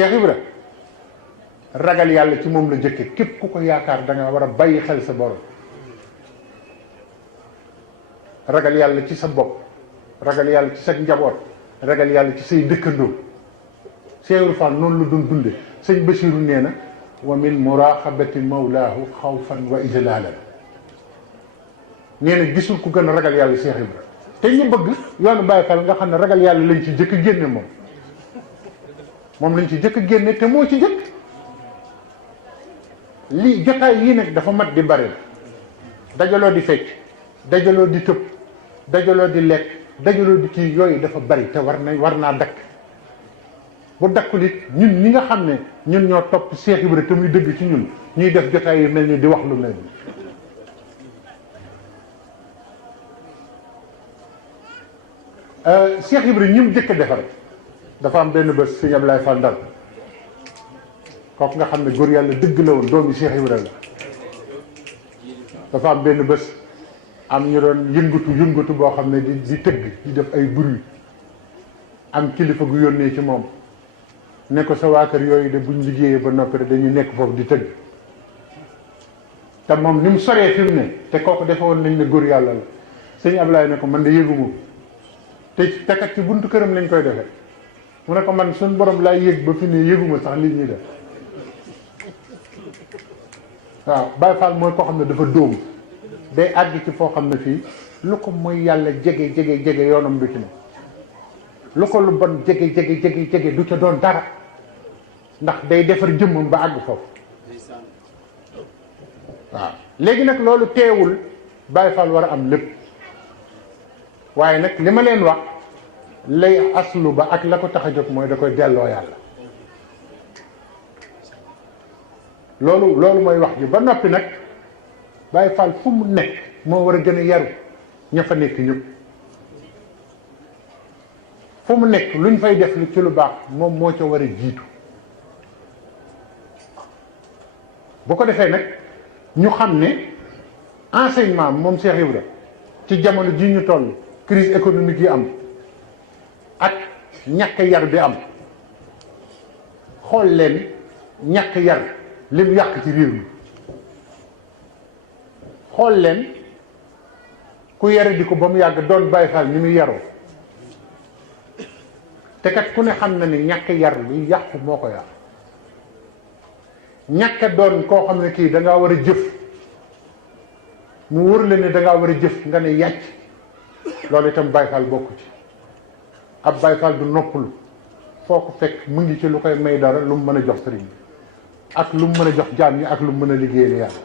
Cheikh Ibra ragal yàlla ci moom la jëkke képp ku ko yaakaar da nga war a bàyyi xel sa borom ragal yàlla ci sa bopp ragal yàlla ci sa njaboot ragal yàlla ci say dëkkandoo Cheikh Ibra Fall noonu la doon dunde sëñ Basiru nee na wa min muraqabati mawlaahu xawfan wa ijlaalan nee na gisul ku gën a ragal yàlla Cheikh Ibra te ñu bëgg yoonu Baye Fall nga xam ne ragal yàlla lañ ci jëkk génne moom lañ ci jëkk génne te moo ci jëkk lii jotaay yii nag dafa mat di bari dajaloo di fecc dajaloo di tëb dajaloo di lekk dajaloo di kii yooyu dafa bari te war naa dakk bu dakkul it ñun ñi nga xam ne ñun ñoo topp Cheikh Ibra te muy dëgg ci ñun ñuy def jotaay yu mel ni di wax lu mel ni Cheikh Ibra ñi mu jëkk defar dafa am benn bés sëñ Ablaye Fall Ndar kooku nga xam ne góor yàlla dëgg la woon doomi Cheikh Ibra la dafa am benn bés am ñu doon yëngatu boo xam ne di tëgg di def ay bruit am kilifa gu yónnee ci moom ne ko sa waa kër yooyu de buñ liggéeyee ba noppi rek dañuy nekk foofu di tëgg te moom ni mu soree fi mu ne te kooku defe woon nañ ne góor yàlla la sëñ Ablaye ne ko man de yëguma te kat ci buntu këram lañ koy defee mu ne ko man suñ borom laay yëg ba fi ne yëguma sax li ñuy def waaw Baye Fall mooy koo xam ne dafa dóom day àgg ci foo xam ne fii lu ko mooy yàlla jege yoonam du ci ne lu ko lu bon jege du ca doon dara ndax day defar jëmmam ba àgg foofu waaw léegi nag loolu teewul Baye Fall war a am lépp waaye nag li ma leen wax lay aslu ba ak la ko tax a jóg mooy da koy delloo yàlla loolu mooy wax ji ba noppi nag Baye Fall fu mu nekk moo war a gën a yaru ña fa nekk ñëpp fu mu nekk luñ fay def lu ci lu baax moom moo ca war a jiitu bu ko defee nag ñu xam ne enseignement moom Cheikh Ibra ci jamono ji ñu toll crise économique yi am ak ñàkk yar bi am xool leen ñàkk yar lim yàq ci réew mi xool leen ku yare di ko ba mu yàgg doon Baye Fall ni muy yaroo te kat ku ne xam na ne ñàkk yar li yàqu moo ko yàq ñàkk doon koo xam ne kii da ngaa war a jëf mu wër la ne da ngaa war a jëf nga ne yàcc loolu itam Baye Fall bokku ci ab Baye Fall du noppalu foo ko fekk mu ngi ci lu koy may dara lu mu mën a jox sëriñ bi ak lu mu mën a jox jaam ñi ak lu mu mën a liggéeyal yàlla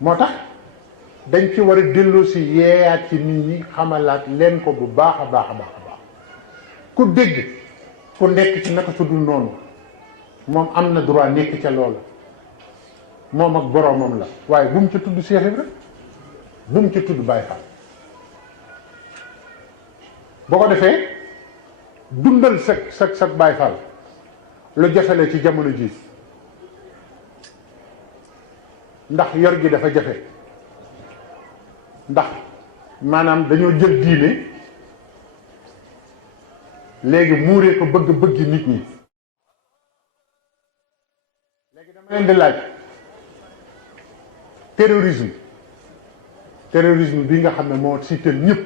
moo tax dañ ci war a delloo si yeeyaat ci nit ñi xamalaat leen ko bu baax a baax ku dégg ku nekk ci naka su dul noonu moom am na droit nekk ca loola moom ak boroomam la waaye bu mu ci tudd Cheikh Ibra bu mu ci tudd Baye Fall boo ko defee dundal sa Baye Fall lu jafe la ci jamono ji ndax yor gi dafa jafe ndax maanaam dañoo jël diine léegi muuree ko bëgg nit ñi léegi dama leen di laaj terrorisme bi nga xam ne moo siiteel ñëpp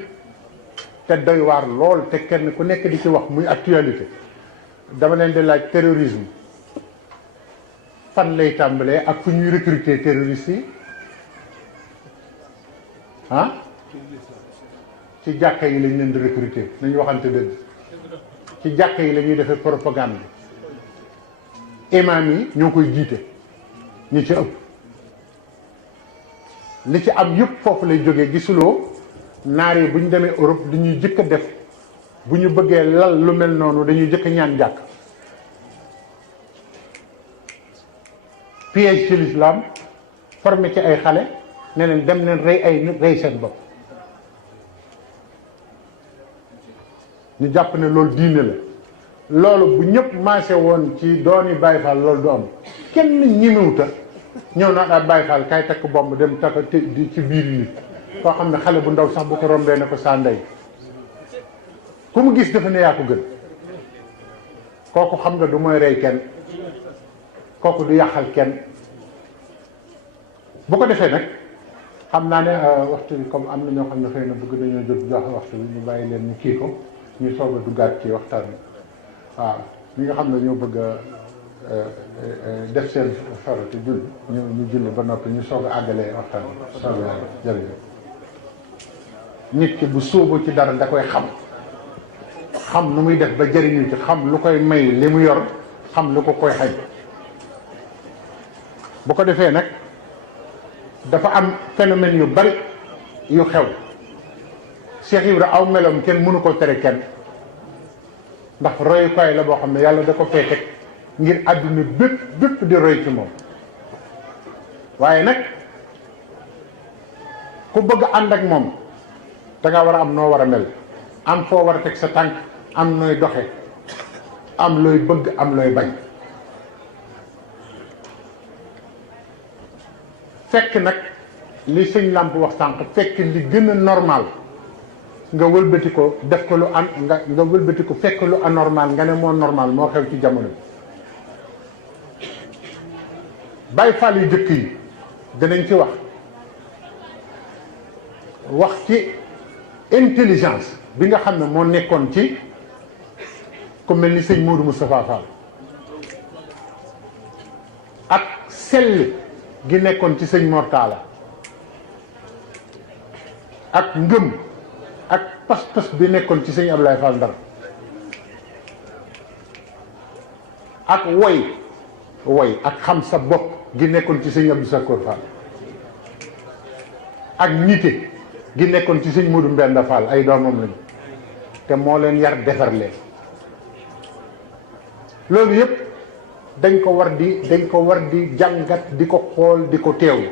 te doy waar lool te kenn ku nekk di ci wax muy actualité dama leen di laaj terrorisme fan lay tàmbalee ak fu ñuy recruter terroristes yi ci jàkka yi lañ leen di recruter nañu waxante dëgg ci jàkka yi la ñuy defee propagande imam yi ñoo koy jiite ñi ci ëpp li ci am yëpp foofu lay jógee gisuloo naar yi bu ñu demee Europe li ñuy jëkk a def bu ñu bëggee lal lu mel noonu dañuy jëkk ñaan jàkk piège ci l'islam formé ci ay xale ne leen dem leen rey ay nit rey seen bopp ñu jàpp ne loolu diine la loolu bu ñëpp maase woon ci dooni Baye Fall loolu du am kenn ñimewuta ñëw naa daal Baye Fall kay takk bomb dem takk ci biir nit koo xam ne xale bu ndaw sax bu ko rombee ne ko saa ndey ku mu gis dafa ne yaa ko gën kooku xam nga du mooy rey kenn, kooku du yàqal kenn. bu ko defee nag xam naa ne waxtu bi comme am na ñoo xam ne xëy na bëgg nañoo jot jox waxtu bi ñu bàyyi leen ñu kii ko ñu soog a duggaat ci waxtaan bi. waaw ñi nga xam ne ñoo bëgg a def seen farata julli ñu julli ba noppi ñu soog a àggalee waxtaan bi. soog a jërëjëf. nit ki bu sóobu ci dara da koy xam nu muy def ba jëriñu ci, xam lu koy may li mu yor, xam lu ko koy xañ. bu ko defee nag dafa am phénomène yu bari yu xew. Cheikh Ibra aw meloom kenn mënu ko tere kenn, ndax royukaay la boo xam ne yàlla da ko fee teg ngir àdduna bépp di roy ci moom. waaye nag ku bëgg ànd ak moom da nga war a am noo war a mel, am foo war a teg sa tànk, am nooy doxe, am looy bëgg, am looy bañ. fekk nag li sëñ làmp wax sànq, fekk li gën a normal nga wëlbati ko def ko lu an nga wëlbati ko fekk lu anormal nga ne moo normal moo xew ci jamono bi. Baay Faal yu jëkk yi danañ ci wax ci intelligence bi nga xam ne moo nekkoon ci ku mel ni sëñ Modou Moustapha Fall, ak sell gi nekkoon ci sëñ Mortala, ak ngëm ak pas-pas bi nekkoon ci sëñ Ablaye Fall Ndar, ak woy ak xam sa bopp gi nekkoon ci sëñ Abdou Sakkour Fall, ak nite gi nekkoon ci sëñ Modou Mbenda Fall. ay doomam lañu te moo leen yar defar leen. loolu yëpp dañ ko war di jàngat, di ko xool, di ko teewlu.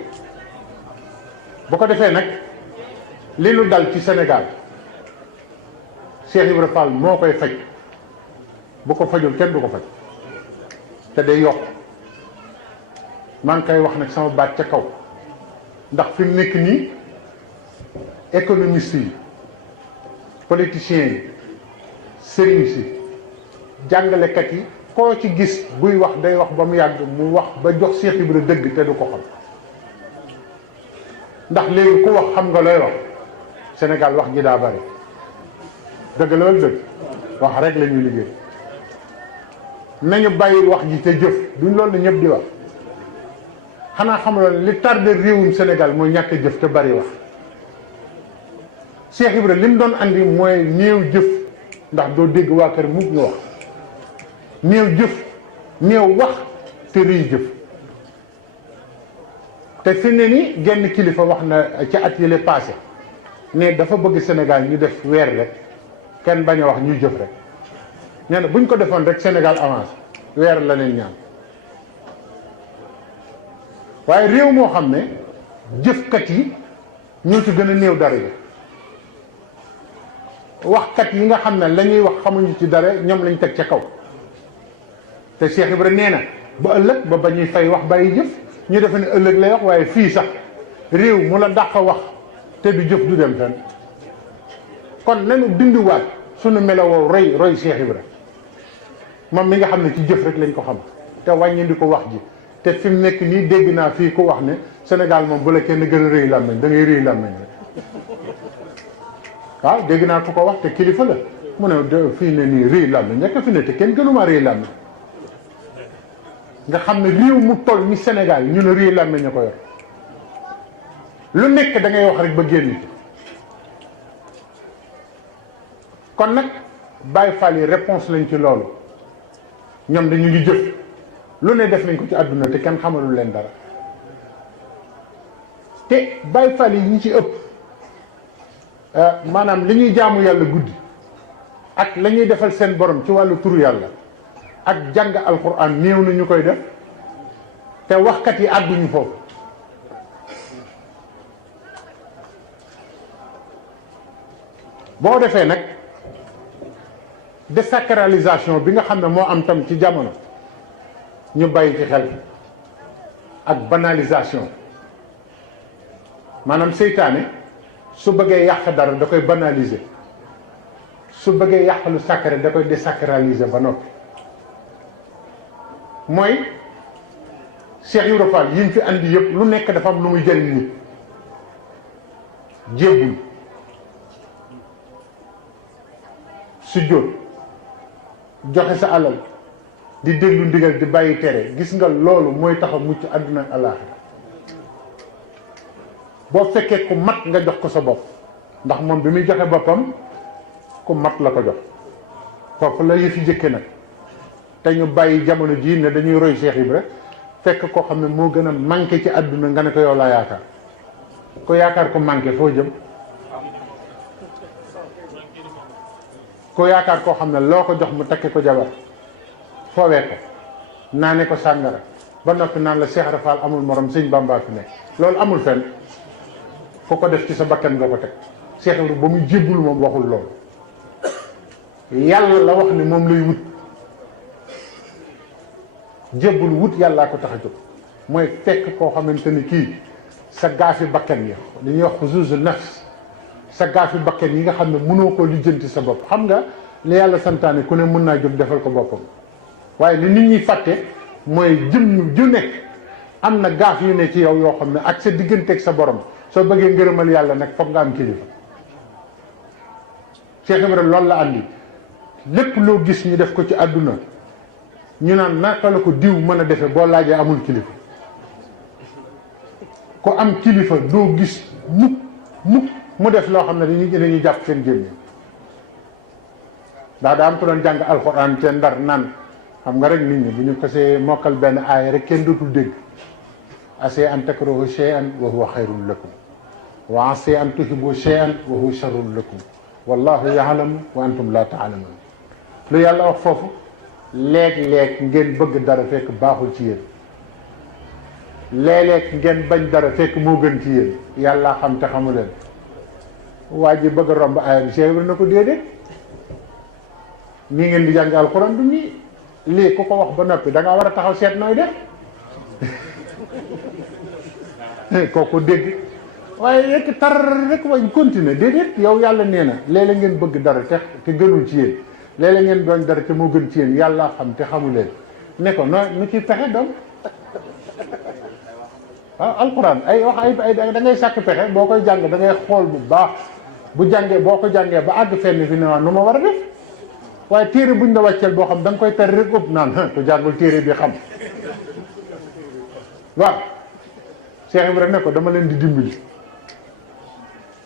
bu ko defee nag li nu dal ci Sénégal Cheikh Ibra Fall moo koy faj. bu ko fajul kenn du ko faj te day yokk. maa ngi koy wax nag sama baat ca kaw, ndax fi mu nekk nii économistes yi, politiciens yi, sëriñ si, jàngalekat yi, koo ci gis buy wax day wax ba mu yàgg mu wax ba jox Cheikh Ibra dëgg te du ko xam. ndax léegi ku wax xam nga looy wax. Sénégal wax ji daa bari. dëgg la wala dëgg wax rek la ñuy liggéey. nañu bàyyi wax ji te jëf, duñ loolu la ñëpp di wax. xanaa xamaloon li tardé réewum Sénégal mooy ñàkk a jëf te bari wax. Cheikh Ibra li mu doon andi mooy néew jëf, ndax doo dégg waa kër mukk ñu wax. néew jëf, néew wax te rëy jëf. te fi ne ni genn kilifa wax na ci at yële passé ne dafa bëgg Sénégal ñu def weer rek, kenn bañ a wax ñuy jëf rek. nee na buñ ko defoon rek Sénégal avance, weer la leen ñaan. waaye réew moo xam ne jëfkat yi ñoo ci gën a néew dara yi, waxkat yi nga xam ne la ñuy wax xamuñu ci dara ñoom lañ teg ca kaw. te Cheikh Ibra nee na ba ëllëg ba ñuy fay wax bàyyi jëf, ñu defe ne ëllëg lay wax, waaye fii sax réew mu la dàq wax te du jëf du dem fenn. kon nañu dindiwaat sunu melowoo roy Cheikh Ibra moom mi nga xam ne ci jëf rek lañ ko xam, te wàññi ko wax ji. te fi mu nekk nii dégg naa fii ku wax ne Sénégal moom bu la kenn gën a rëy làmmiñ da ngay rëy làmmiñ rek. waaw dégg naa ku ko wax te kilifa la mu ne fii ne nii rëy làmmiñ ñekk fi ne te kenn gënumaa rëy làmmiñ. nga xam ne réew mu toll ni Sénégal ñu ne rëy làmmiñ a ko yor. lu nekk da ngay wax rek ba génn ci. kon nag Baye Fall yi réponse lañ ci loolu. ñoom dañu ngi jëf lu ne def nañ ko ci àdduna te kenn xamalul leen dara. te Baye Fall yi ñi ci ëpp maanaam li ñuy jaamu yàlla guddi ak la ñuy defal seen borom ci wàllu turu yàlla ak jàng alquran néew na ñu koy def te waxkat yi àgguñu foofu. boo defee nag désacralisation bi nga xam ne moo am tam ci jamono ñu bàyyi ci xel ak banalisation maanaam seytaane su bëggee yàq dara da koy banaliser su bëggee yàq lu sacré da koy désacraliser ba noppi mooy Cheikh Ibra Fall yi mu fi andi yëpp lu nekk dafa am lu muy jëriñ nit. jébbul sujjóot joxe sa alal di déglu ndigal di bàyyi tere gis nga loolu mooy tax a mucc àdduna ak alaaxira boo fekkee ku mat nga jox ko sa bopp ndax moom bi muy joxe boppam ku mat la ko jox foofu la yëfi jëkke nag te ñu bàyyi jamono jii ne dañuy roy Cheikh Ibra fekk koo xam ne moo gën a manqué ci àdduna nga ne ko yow laa yaakaar ko yaakaar ko manqué foo jëm ko yaakaar koo xam ne loo ko jox mu takke ko jabar foowee ko naane ko sàngara ba noppi naan la Cheikh Rafal amul morom sëñ Bamba fi nekk loolu amul fenn foo ko def ci sa bakkan nga ko teg Cheikh Ibra ba muy jébbul moom waxul loolu yàlla la wax ne moom lay wut jébbul wut yàllaa ko tax a jóg mooy fekk koo xamante ni kii sa gaafi bakkan yi li ñuy wax xuzuzu nafs sa gaafi bakkan yi nga xam ne mënoo koo lijjanti sa bopp xam nga li yàlla santaane ku ne mën naa jóg defal ko boppam waaye li nit ñi fàtte mooy jëm ju nekk am na gaaf yu ne ci yow yoo xam ne ak sa digganteeg sa borom soo bëggee ngërëmal yàlla nag foog nga am kilifa Cheikh Ibra loolu la andi lépp loo gis ñu def ko ci àdduna ñu naan naka la ko diw mën a defee boo laajee amul kilifa ko am kilifa doo gis mukk mu def loo xam ne dañuy jàpp seen gémmiñ ndax daa am ko doon jàng alxuraan te Ndar naan xam nga rek nit ñi bu ñu xasee mokkal benn aaya rek kenn dootul dégg ase an takrahu shay'an wa huwa xayrun lakum wa ase an tuhibbu shay'an wa huwa sharrun lakum wallahu ya'lamu wa antum la ta'lamun lu yàlla wax foofu léeg-léeg ngeen bëgg dara fekk baaxul ci yéen léeg-léeg ngeen bañ dara fekk moo gën ci yéen yàlla xam te xamu leen waa ji bëgg a romb aaya bi Cheikh Ibra na ko déedéet nii ngeen di jàng alxuraan du nii lii ku ko wax ba noppi da ngaa war a taxaw seet nooy def kooku dégg waaye rek tar rek wañ continuer déedéet yow yàlla nee na léeg-léeg ngeen bëgg dara te gënul ci yéen léeg-léeg ngeen doon dara te moo gën ci yéen yàlla xam te xamu leen ne ko noo nu ci pexe doom waaw alxuraan ay wax ay da ngay sàkk pexe boo koy jàng da ngay xool bu baax bu jàngee boo ko jàngee ba àgg fenn fi ne waa nu ma war a def waaye téere buñ la wàcceel boo xam da nga koy tar rek ëpp naan ku jàngul téere bi xam waaw Cheikh Ibra ne ko dama leen di dimbali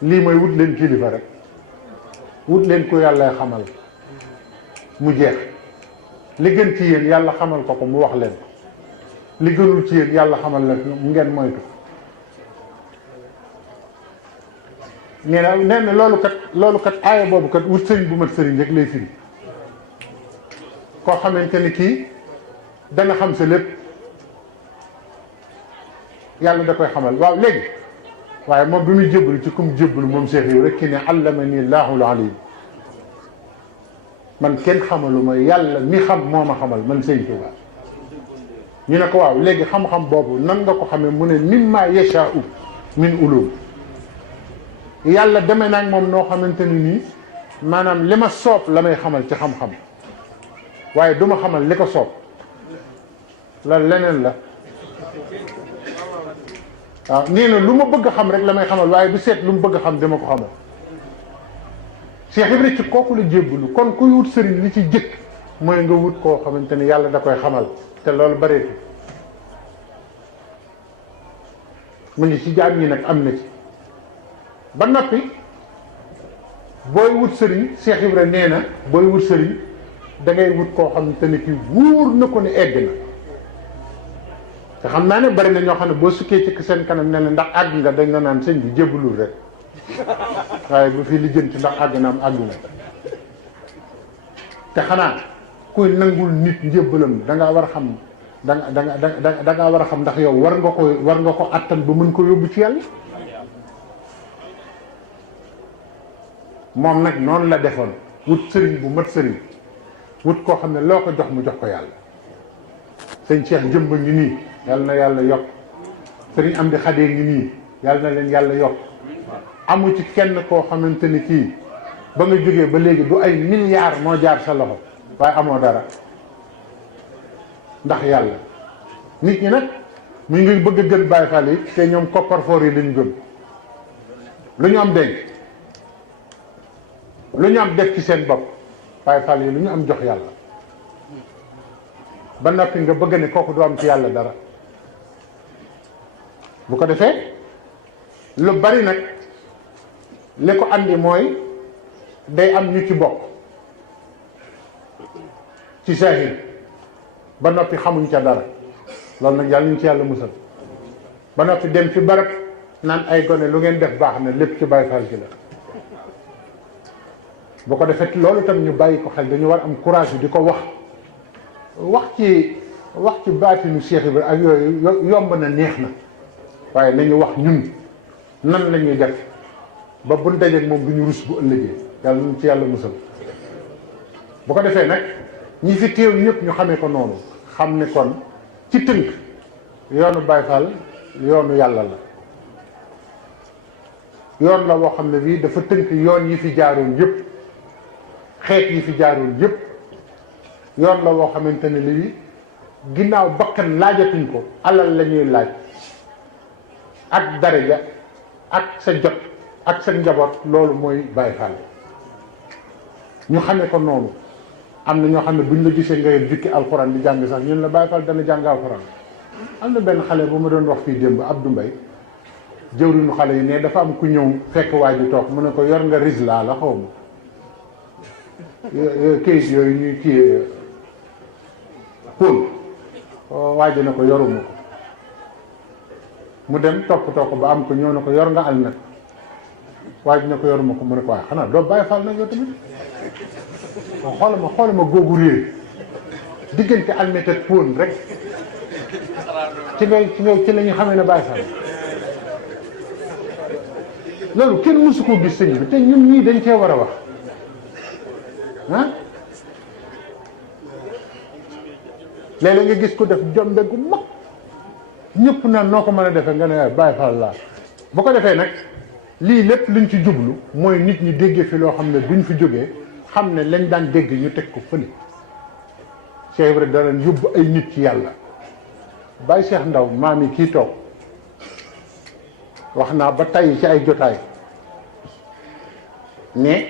lii mooy wut leen kilifa rek wut leen ko yàlla xamal mu jeex li gën ci yéen yàlla xamal ko mu wax leen li gënul ci yéen yàlla xamal leen mu ngeen moytu nee na loolu kat aaya boobu kat wut sëriñ bu mat sëriñ rek lay firi koo xamante ni kii dana xam sa lépp yàlla da koy xamal waaw léegi waaye moom bi muy jébbalu ci kum jébbalu moom Cheikh yow rek ki ne allamani llahul alim man kenn xamalu ma yàlla mi xam moo ma xamal man sëñ Tuubaa ñu ne ko waaw léegi xam-xam boobu nan nga ko xamee mu ne mimma yashaa'u min ulum yàlla demee naag moom noo xamante ni nii maanaam li ma soob la may xamal ci xam-xam waaye du ma xamal li ko soob la leneen la waaw nee na lu ma bëgg xam rek la may xamal waaye du seet lu mu bëgg xam dama ko xamal Cheikh Ibra ci kooku la jébbalu kon kuy wut sëriñ li ci jëkk mooy nga wut koo xamante ni yàlla da koy xamal te loolu bareetu mu ngi ci jaam yi nag am na ci ba noppi booy wut sëriñ Cheikh Ibra nee na booy wut sëriñ da ngay wut koo xamante ni ki wóor na ko ne egg na te xam naa ne bari na ñoo xam ne boo sukkee ci seen kanam ne la ndax àgg nga dañ la naan sëñ bi jébbalul rek waaye bu fi lijjanti ndax àgg na am àggu na te xanaa kuy nangul nit njébbalam da ngaa war a xam da ngaa war a xam ndax yow war nga ko attan ba mën ko yóbbu ci yàlla moom nag noonu la defoon wut sëriñ bu mat sëriñ wut koo xam ne loo ko jox mu jox ko yàlla sëñ Cheikh jëmba ngi nii yàlla na yàlla yokk sëriñ Amdi Xadee ngi nii yàlla na leen yàlla yokk amu ci kenn koo xamante ni kii ba nga jógee ba léegi du ay milliards moo jaar sa loxo waaye amoo dara ndax yàlla. nit ñi nag mu ngi bëgg a gën Baay Faal yi te ñoom kopparfoor yi lañu gëm lu ñu am denc lu ñu am def ci seen bopp. Baay Faal yi lu ñu am jox yàlla ba noppi nga bëgg ne kooku du am ci yàlla dara bu ko defee lu bari nag li ko andi mooy day am ñu ci bokk ci saahir ba noppi xamuñ ca dara loolu nag yàlla ñu ci yàlla musal ba noppi dem ci barab naan ay gone lu ngeen def baax na lépp ci Baay Faal gi la bu ko defee loolu tam ñu bàyyi ko xel dañu war am courage bi di ko wax ci baatinu Cheikh Ibra ak yooyu yomb na neex na waaye nañu wax ñun nan la ñuy def ba buñ dajeek moom du ñu rus bu ëllëgee yàlla ñu ci yàlla musal bu ko defee nag ñi fi teew ñëpp ñu xamee ko noonu xam ne kon ci tënk yoonu Baay Faal yoonu yàlla la yoon la woo xam ne bii dafa tënk yoon yi fi jaaroon yëpp xeet yi fi jaaroon yëpp yoon la woo xamante ne lii ginnaaw bakkan laajatuñ ko alal la ñuy laaj ak daraja ak sa jot ak sa njaboot loolu mooy Baay Faal ñu xamee ko noonu am na ñoo xam ne buñ la gisee nga yor jukki alxuraan di jàng sax ñun la Baay Faal dana jàng alxuraan am na benn xale bu ma doon wax fii démb Abdou Mbaye jëwriñu xale yi ne dafa am ku ñëw fekk waa ji toog mu ne ko yor nga risla la xaw ma kayit yooyu ñuy kii pôl waa ji na ko yoruma ko mu dem toppatoo ko ba am ko ñëw na ko yor nga almet waa ji na ko yoruma ko mu ne ko waaye xanaa doo Baay Faal nag yow tamit xoolama googu réer diggante almet ak pôl rek ci la ñu xamee ne Baay Faal loolu kenn mësu koo gis sëñ bi te ñun ñii dañ cee war a wax ah léeg-léeg nga gis ko def jombe gu mag ñëpp naan noo ko mën a defee nga ne Baay Faal laa bu ko defee nag lii lépp liñ ci jublu mooy nit ñi déggee fi loo xam ne duñ fi jógee xam ne lañ daan dégg ñu teg ko fële Cheikh Ibra dana yóbbu ay nit ci yàlla Baay Cheikh Ndaw maam yi kii toog wax naa ba tey ci ay jotaay ne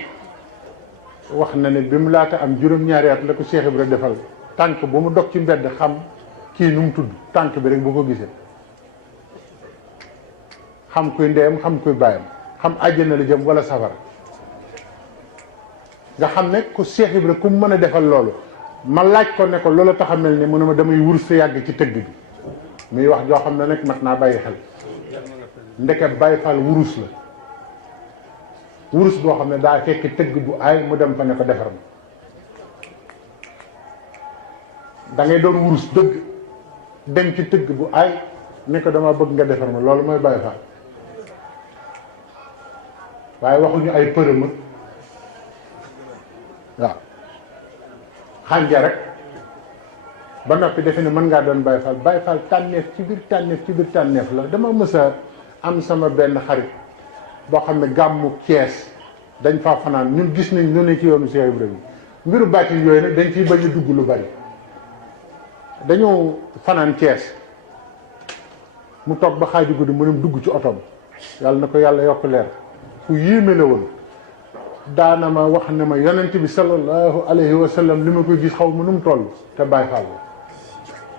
wax na ne bi mu laata am juróom-ñaari at la ko Cheikh Ibra defal tànk bu mu dog ci mbedd xam kii nu mu tudd tànk bi rek bu ko gisee xam kuy ndeyam xam kuy baayam xam àjjana la jëm wala safara nga xam ne ku Cheikh Ibra ku mu mën a defal loolu ma laaj ko ne ko loolu tax a mel ni mu ne ma damay wurus sa yàgg ci tëgg bi muy wax joo xam ne nag mat naa bàyyi xel ndeke Baay Faal wurus la wurus boo xam ne daa fekk tëgg bu aay mu dem fa ne ko defar ma da ngay doon wurus dëgg dem ci tëgg bu aay ne ko dama bëgg nga defar ma loolu mooy Baay Faal waaye waxuñu ay përëma waaw xànja rek ba noppi defe ne mën ngaa doon Baay Faal Baay Faal tànneef ci biir tànneef la dama mës a am sama benn xarit boo xam ne gàmmu Cees dañ faa fanaan ñun gis nañ lu ne ci yoonu Cheikh Ibrahima mbiru baatin yooyu nag dañ ciy bañ a dugg lu bari dañoo fanaan Cees mu toog ba xaaju guddi mu dem dugg ci otom yàlla na ko yàlla yokk leer ku yéeme la woon daana ma wax ne ma yonent bi sallallahu alayhi wa sallam li ma koy gis xaw ma nu mu toll te Baay Faal la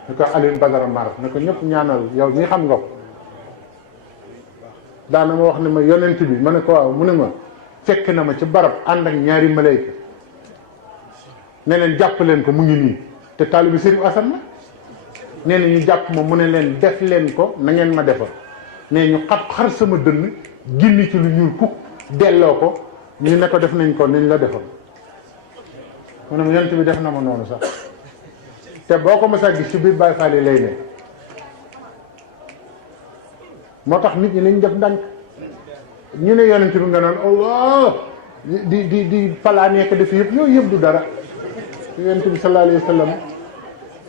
ne ko Alioune Badara Mar ne ko ñëpp ñaanal yow ñi xam nga ko daana ma wax ne ma yonent bi ma ne ko waaw mu ne ma fekk na ma ci barab ànd ak ñaari malayka ne leen jàpp leen ko mu ngi nii te taalibi Sëriñ Asan la nee na ñu jàpp ma mu ne leen def leen ko na ngeen ma defal ne ñu xar sama dënn ginni ci lu ñuul kuk delloo ko ñu ne ko def nañ ko niñ la defal mu ne ma yonent bi def na ma noonu sax te boo ko mës a gis ci biir Baay Faal yi lay ne moo tax nit ñi nañ def ndànk ñu ne yonent bi nga naan Allah di falaa nekk def yëpp yooyu yëpp du dara yonent bi sallallahu alayhi wa sallam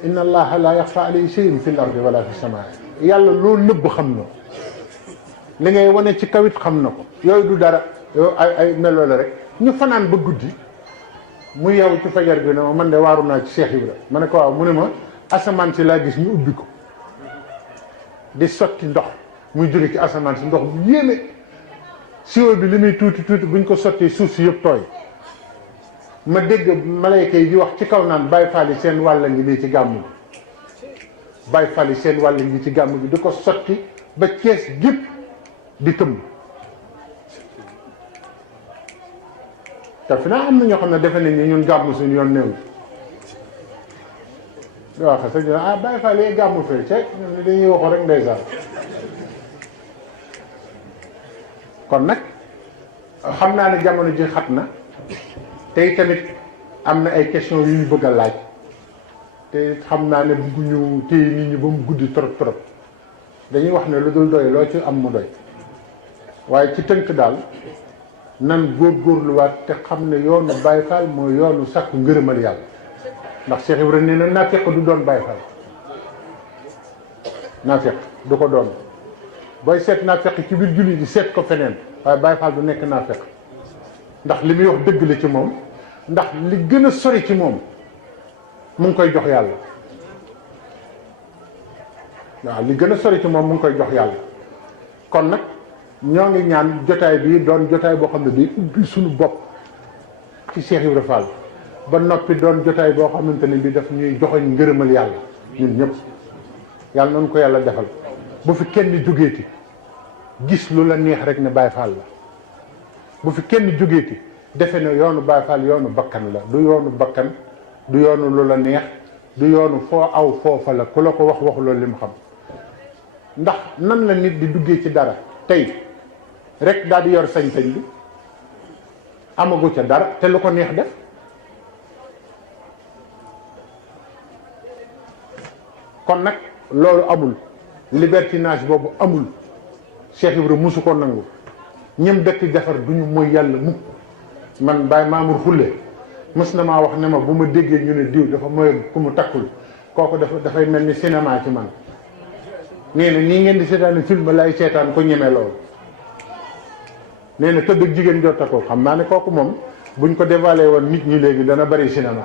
inna allaha la yaxfa alayhi shay'un fil ardi wala fi samaa yàlla loolu nëbb xam na li ngay wane ci kawit xam na ko yooyu du dara yow ay meloo la rek ñu fanaan ba guddi mu yeewu ci fajar bi ne ma man de waaru naa ci Cheikh Ibra ma ne ko waaw mu ne ma asamaan si laa gis ñu ubbi ko di sotti ndox muy jóge ci asamaan si ndox bu yéeme siwo bi li muy tuuti tuuti buñ ko sottee suuf si yëpp tooy ma dégg malayka yi di wax ci kaw naan Baay Faal yi seen wàll ngi nii ci gàmm bi Baay Faal yi seen wàll ngi ci gàmm bi di ko sotti ba Cees gépp di tëmb te fi naa am na ñoo xam ne defe nañ ni ñun gàmm suñu yoon néew di wax sax ñu ah Baay Faal yi gàmm fee ceeb dañuy waxoo rek ndeysaan kon nag xam naa ne jamono ji xat na tey tamit am na ay questions yu ñu bëgg a laaj te xam naa ne bëgguñu téye nit ñi ba mu guddi trop trop dañuy wax ne lu dul doy loo ci am mu doy waaye ci tënk daal nan góorgóorluwaat te xam ne yoonu Baay Faal mooy yoonu sàkku ngërëmal yàlla ndax Cheikh Ibrahima nee na naafeq du doon Baay Faal naafeq du ko doon booy seet naafeq ci biir julli di seet ko feneen waaye Baay Faal du nekk naafeq ndax li muy wax dëgg la ci moom ndax li gën a sori ci moom mu ngi koy jox yàlla waaw li gën a sori ci moom mu ngi koy jox yàlla kon nag ñoo ngi ñaan jotaay bi doon jotaay boo xam ne day ubbi suñu bopp ci Cheikh Ibrahima Fall ba noppi doon jotaay boo xamante ne bi daf ñuy joxoñ ngërëmal yàlla ñun ñëpp yàlla nañu ko yàlla defal bu fi kenn jógeeti gis lu la neex rek ne Baay Faal la bu fi kenn jógeeti defe ne yoonu Baay Faal yoonu bakkan la du yoonu bakkan du yoonu lu la neex du yoonu foo aw foofa la ku la ko wax loolu li mu xam ndax nan la nit di duggee ci dara tey rek daal di yor sañ-sañ bi amagu ca dara te lu ko neex def kon nag loolu amul libertinage boobu amul Cheikh Ibrahima musu ko nangu ñëm dëkk defar duñu mooy yàlla mukk man Baye Mamour Xulle mës na maa wax ne ma bu ma déggee ñu ne diw dafa mooy ku mu takkul kooku dafay mel ni cinéma ci man nee na nii ngeen di seetaan film lay seetaan ko ñeme loolu nee na tëdd ak jigéen jot ko xam naa ne kooku moom buñ ko dévoilé woon nit ñi léegi dana bari cinéma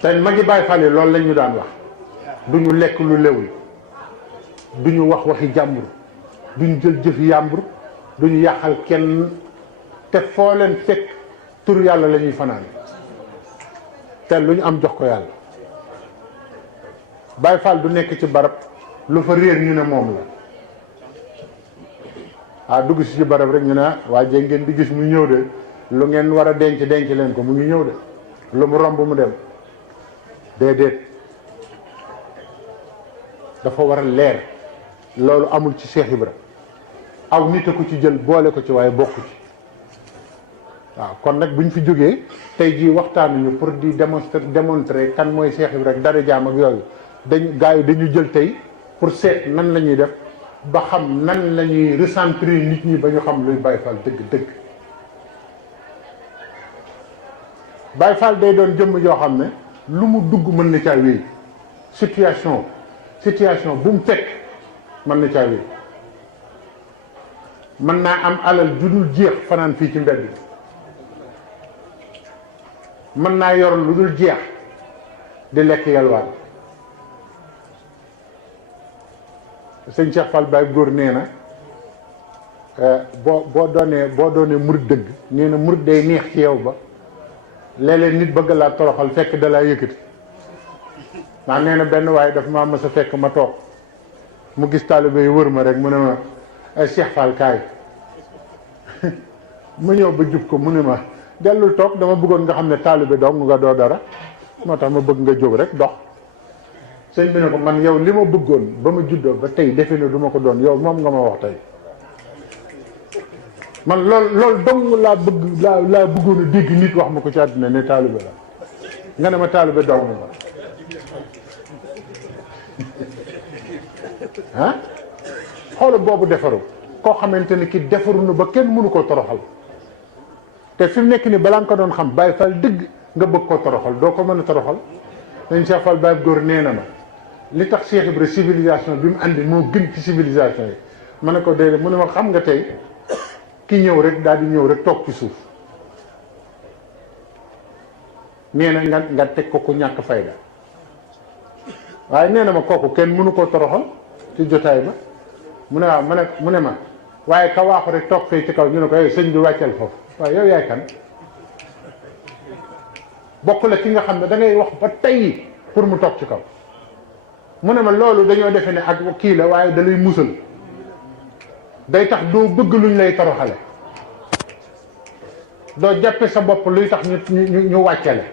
te magi Baay Faal yi loolu lañ ñu daan wax duñu lekk lu lewul duñu wax waxi jàmbur duñu jël jëfi yàmbur duñu yàqal kenn te foo leen fekk tur yàlla la ñuy fanaan te lu ñu am jox ko yàlla Baay Faal du nekk ci barab lu fa réer ñu ne moom la ah dugg si ci barab rek ñu ne waa jee ngeen di gis mu ñëw de lu ngeen war a denc leen ko mu ngi ñëw de lu mu romb mu dem déedéet dafa war a leer loolu amul ci Cheikh Ibra aw nit a ko ci jël boole ko ci waaye bokku ci waaw kon nag bu ñu fi jógee tey jii waxtaanuñu pour di démontrer kan mooy Cheikh Ibra rek dara jaam ak yooyu gars yi dañu jël tey pour seet nan la ñuy def ba xam nan la ñuy recentrer nit ñi ba ñu xam luy Baay Faal dëgg-dëgg Baay Faal day doon jëmm joo xam ne lu mu dugg mën na caa wéy situation bu mu fekk mën na caa wéy mën naa am alal ju dul jeex fanaan fii ci mbedd mën naa yor lu dul jeex di lekk yalwaan sëñ Cheikh Fall Baye góor nee na boo doonee murid dëgg nee na murid day neex ci yow ba léeg-léeg nit bëgg laa toroxal fekk da laa yëkkati ndax nee na benn waaye daf maa mës a fekk ma toog mu gis taalibe yi wër ma rek mu ne ma Cheikh Fall kaay mu ñëw ba jub ko mu ne ma dellul toog dama bëggoon nga xam ne taalibe dong nga doo dara moo tax ma bëgg nga jóg rek dox sëñ bi ne ko man yow li ma bëggoon ba ma juddoo ba tey defe ne du ma ko doon yow moom nga ma wax tey man loolu dong laa bëggoon a dégg nit wax ma ko ci àddina ne taalibe la nga ne ma taalibe dong ma ah xoola boobu defaru koo xamante ni ki defaru na ba kenn mënu koo toroxal te fi mu nekk ni balaa nga ko doon xam Baay Faal dëgg nga bëgg koo toroxal doo ko mën a toroxal dañ Cheikh Fall Baye góor nee na ma li tax Cheikh Ibra civilisation bi mu andi moo gën ci civilisation yi ma ne ko déedéet mu ne ma xam nga tey ki ñëw rek daal di ñëw rek toog ci suuf nee na nga teg ko ku ñàkk fayda waaye nee na ma kooku kenn mënu koo toroxal ci jotaay ba mu ne waaw mu ne ma waaye ka waaxu rek toog fee ci kaw ñu ne ko yow sëñ bi wàcceel foofu waaye yow yaay kan bokk la ki nga xam ne da ngay wax ba tey pour mu toog ci kaw mu ne ma loolu dañoo defe ne ak kii la waaye da lay musal day tax doo bëgg luñ lay toroxale doo jàppe sa bopp luy tax ñu wàccale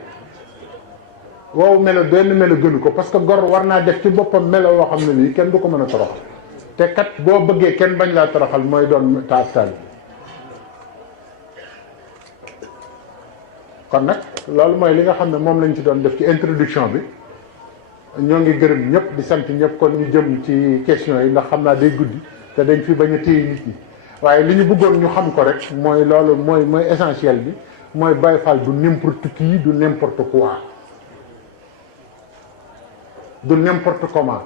wow melo benn melo gënu ko parce que gor war naa def ci boppam melo woo xam ne nii kenn du ko mën a toroxal te kat boo bëggee kenn bañ laa toroxal mooy doon taal kon nag loolu mooy li nga xam ne moom lañ ci doon def ci introduction bi ñoo ngi gërëm ñëpp di sant ñëpp kon ñu jëm ci question yi ndax xam naa day guddi te dañ fi bañ a téye nit ñi waaye li ñu bëggoon ñu xam ko rek mooy loolu mooy essentiel bi mooy Baye Fall du n'importe qui du n'importe quoi du n'importe comment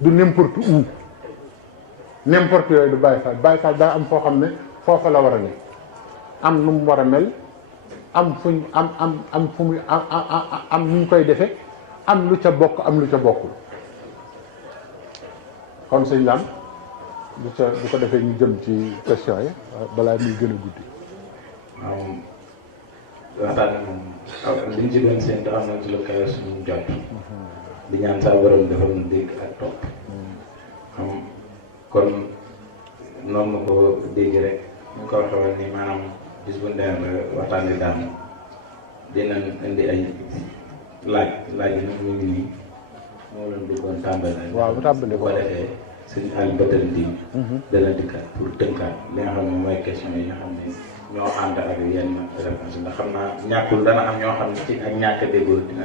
du n'importe où n'importe yooyu du Baye Fall Baye Fall daa am foo xam ne foofa la war a ne am nu mu war a mel am fuñ am fu muy am nu ñu koy defe am lu ca bokk am lu ca bokkul kon sëñ Lam bu ko defee ñu jëm ci question yi balaa muy gën a guddi. waaw waxtaan moom liñ ci doon seen am na ci lu kawe suñu jot di ñaan saa borom defal na dégg ak topp xam kon noonu ma ko dégg rek ñu ko waxee woon ni maanaam bis bu ndee la waxtaan di daanu dinañ indi ay laaj yi nag mu ngi nii moo leen bëggoon tàmbali. waaw bu tàmbali ko defee sëñ Aliou Badara Ndine dana dikkaat pour tënkaat li nga xam ne mooy question yi nga xam ne ñoo ànd ak yenn réponse ndax xam naa ñàkkul dana am ñoo xam ne ci ak ñàkk a déggoo dina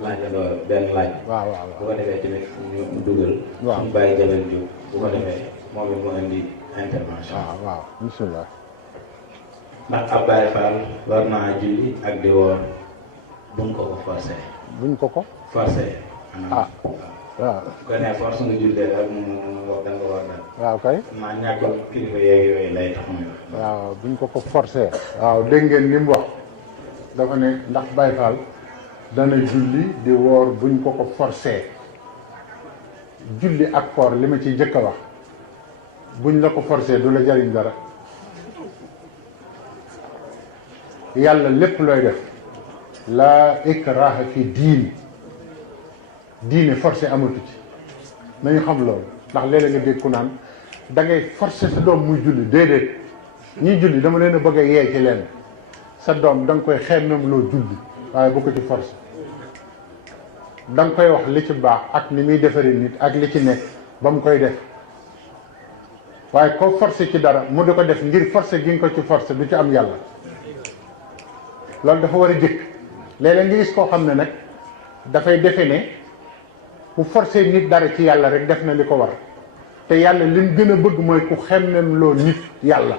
laajandoo benn laaj. waaw waaw bu ko defee tamit ñu dugal. waaw suñu bàyyi Jabel Diop bu ko defee moom it mu indi intervention. waaw waaw bisimilah. ndax ab Baye Fall war naa julli ak di woor buñ ko ko forcé. buñ ko ko. forcé. ah waaw. bu ko nee force nga jullee rek mu wax da nga war a. waaw kay. maa ñàkkul kilifa yeeg yooyu lay tax muy wax. waaw buñ ko ko forcé. waaw dégg ngeen li mu wax dafa ne ndax Baye Fall dana julli di woor buñ ko ko forcé julli ak koor li ma ciy jëkk a wax buñ la ko forcé du la jariñ dara yàlla lépp looy def laa ikraha fi diine forcé amatu ci nañu xam loolu ndax léeg-léeg nga dégg ku naan da ngay forcé sa doom muy julli déedéet ñiy julli dama leen a bëgg a yee ci leen sa doom da nga koy xemmem loo julli waaye bu ko ci forcé da nga koy wax li ci baax ak ni muy defaree nit ak li ci nekk ba mu koy def waaye ko forcé ci dara mu di ko def ngir forcé gi nga ko ci forcé du ci am yàlla loolu dafa war a jëkk léeg-léeg nga gis koo xam ne nag dafay defe ne bu forcé nit dara ci yàlla rek def na li ko war te yàlla lim gën a bëgg mooy ku xemmem loo nit yàlla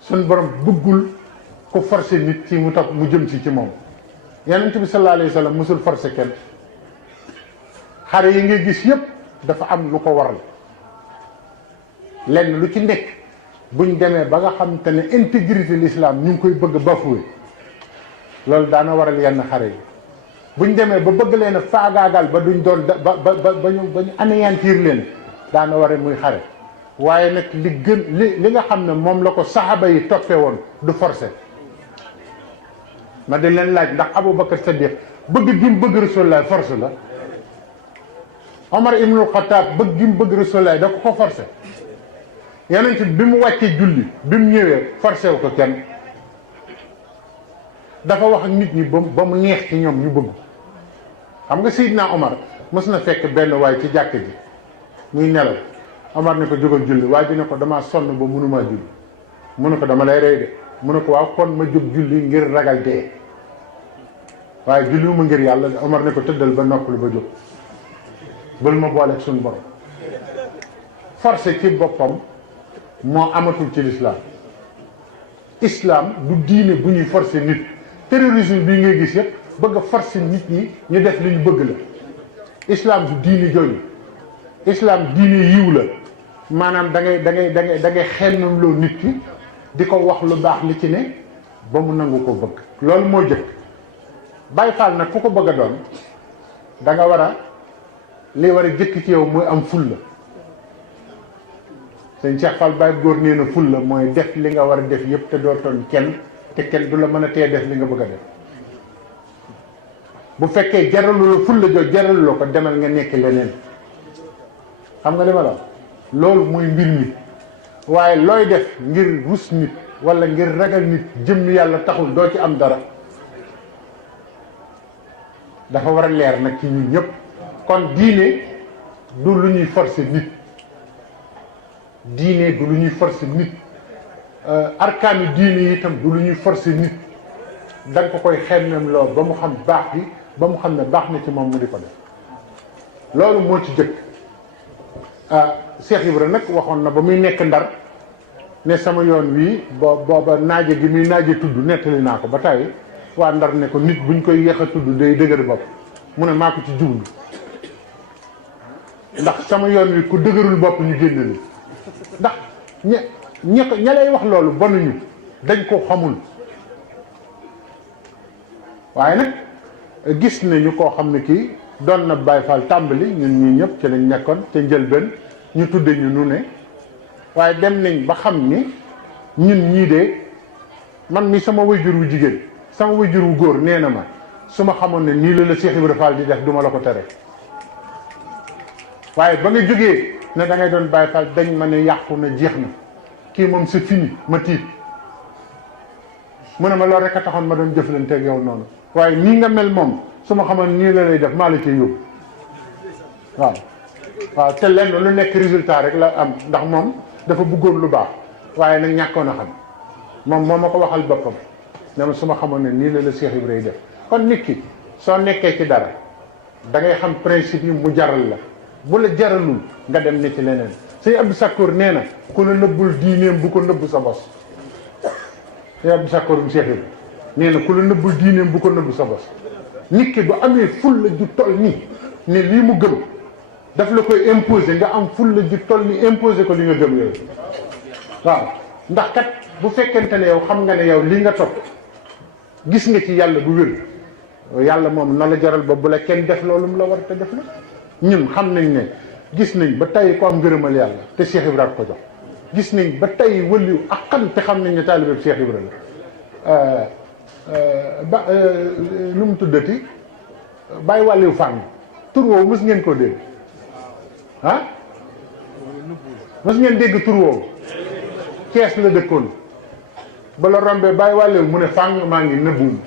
suñ borom bëggul ku forcé nit ci mu topp mu jëm ci moom yonent bi sallallahu alayhi wa sallam musul forcé kenn xare yi ngay gis yëpp dafa am lu ko waral lenn lu ci nekk buñ demee ba nga xam te ne intégrité l'islam ñu ngi koy bëgg bafoué loolu daana waral yenn xare yi buñ demee ba bëgg leen a faagaagal ba duñ doon ba ñu anéantir leen daana waral muy xare waaye nag li nga xam ne moom la ko saxaaba yi toppee woon du forcé ma di leen laaj ndax Aboubacar Saddiq bëgg gi mu bëgg Rasulullah force la Omar ibnul Xataab bëgg gi mu bëgg Rasulullah da ko forcé yonent bi mu wàccee julli bi mu ñëwee forcé wu ko kenn dafa wax ak nit ñi ba mu neex ci ñoom ñu bëgg xam nga Seydina Omar mës na fekk benn waay ci jàkk ji muy nelaw Omar ne ko jógal julli waaye bi ne ko damaa sonn ba mënumaa julli mu ne ko dama lay rey de mu ne ko waaw kon ma jóg julli ngir ragal dee waaye julliwuma ngir yàlla Omar ne ko tëddal ba noppalu ba jóg bul ma boole ak suñu borom forcé ci boppam moo amatul ci l'islam islam du diine bu ñuy forcé nit terrorisme bii ngay gis yëpp bëgg a forcé nit ñi ñu def li ñu bëgg la islam du diine jooju islam diine yiw la maanaam da ngay xennam loo nit ki di ko wax lu baax li ci ne ba mu nangu ko bëgg loolu moo jëkk Baay Faal nag ku ko bëgg a doon da nga war a li war a jëkk ci yow mooy am fulla. sëñ Cheikh Fall Baye góor nee na fulla mooy def li nga war a def yëpp te doo tooñ kenn te kenn du la mën a tee def li nga bëgg a def. bu fekkee jaralu la fulla joo jaralu la ko demal nga nekk leneen xam nga li ma la loolu muy mbir mi waaye looy def ngir rus nit wala ngir ragal nit jëmm yàlla taxul doo ci am dara dafa war a leer nag ci ñun ñëpp. kon diine du lu ñuy forcer nit diine du lu ñuy forcer nit arkaani diine yi itam du lu ñuy forcer nit da nga ko koy xemmem lool ba mu xam baax bi ba mu xam ne baax na ci moom mu di ko def loolu moo ci jëkk Cheikh Ibra nag waxoon na ba muy nekk Ndar ne sama yoon wii booba naaje gi muy naaje tudd nettali naa ko ba tey waa Ndar ne ko nit buñ koy yéex a tudd day dëgër bopp mu ne maa ko ci jublu ndax sama yoon wi ku dëgërul bopp ñu génn ni ndax ña lay wax loolu bonuñu dañ ko xamul waaye nag gis nañu koo xam ne kii doon na Baye Fall tàmbali ñun ñii ñëpp ci lañ nekkoon ca njëlbeen ñu tudde ñu nu ne waaye dem nañ ba xam ni ñun ñii de man mi sama wayjur wu jigéen sama wayjur wu góor nee na ma su ma xamoon ne nii la Cheikh Ibra Fall di def duma la ko tere waaye ba nga jógee ne da ngay doon Baye Fall dañ ma ne yàqu na jeex na kii moom c'est fini ma tiit mu ne ma loolu rek a taxoon ma doon jëflante ak yow noonu waaye nii nga mel moom su ma xamoon nii la lay def maa la cee yóbbu waaw te lenn lu nekk résultat rek la am ndax moom dafa bëggoon lu baax waaye nag ñàkkoon a xam moom moo ma ko waxal boppam ne ma su ma xamoon ne nii la Cheikh Ibrahima def kon nit ki soo nekkee ci dara da ngay xam principe yi mu jaral la bu la jaralul nga dem ne ci leneen sëñ Abdou Sakkour nee na ku la nëbbul diineem bu ko nëbb sa bos sëñ Abdou Sakkour mu Cheikh Ibrahima nee na ku la nëbbul diineem bu ko nëbb sa bos nit ki bu amee ful la ju toll nii ne lii mu gëm daf la koy imposer nga am ful la ju toll ni imposer ko li nga gëm yooyu waaw ndax kat bu fekkente ne yow xam nga ne yow li nga topp gis nga ci yàlla bu wér yàlla moom na la jaral ba bu la kenn def loolu mu la war te def la ñun xam nañ ne gis nañ ba tey ko am ngërëmal yàlla te Cheikh Ibrahima ko jox gis nañ ba tey wëliw ak xam te xam nañ ne taalibe Cheikh Ibrahima la lu mu tuddati bàyyi wàlliw fànn tur woowu mës ngeen koo dégg ah mës ngeen dégg tur woowu Cees la dëkkoon ba la rombee bàyyi wàlliw mu ne fànn maa ngi nëbbuum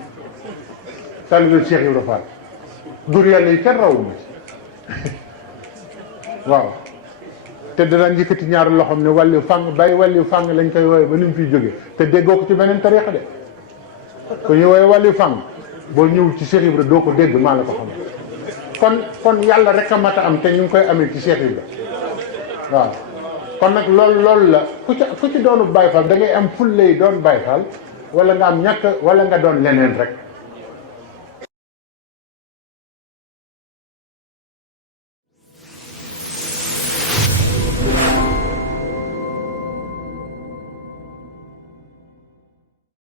taalibe Cheikh Ibrahima Fall góor yàlla yi kenn rawuma ci waaw te dana njëkkati ñaari loxoom ne wàlliw fànn bàyyi wàlliw fànn lañ koy wooye ba ni mu fiy jógee te déggoo ko ci beneen tariixa de ko ñu wooye wàlliw fànn boo ñëwul ci Cheikh Ibra doo ko dégg maa la ko xam kon yàlla rek a mat a am te ñu ngi koy amee ci Cheikh Ibra waaw kon nag loolu la ku ci doonu Baye Fall da ngay am fullay doon Baye Fall wala nga am ñàkk wala nga doon leneen rek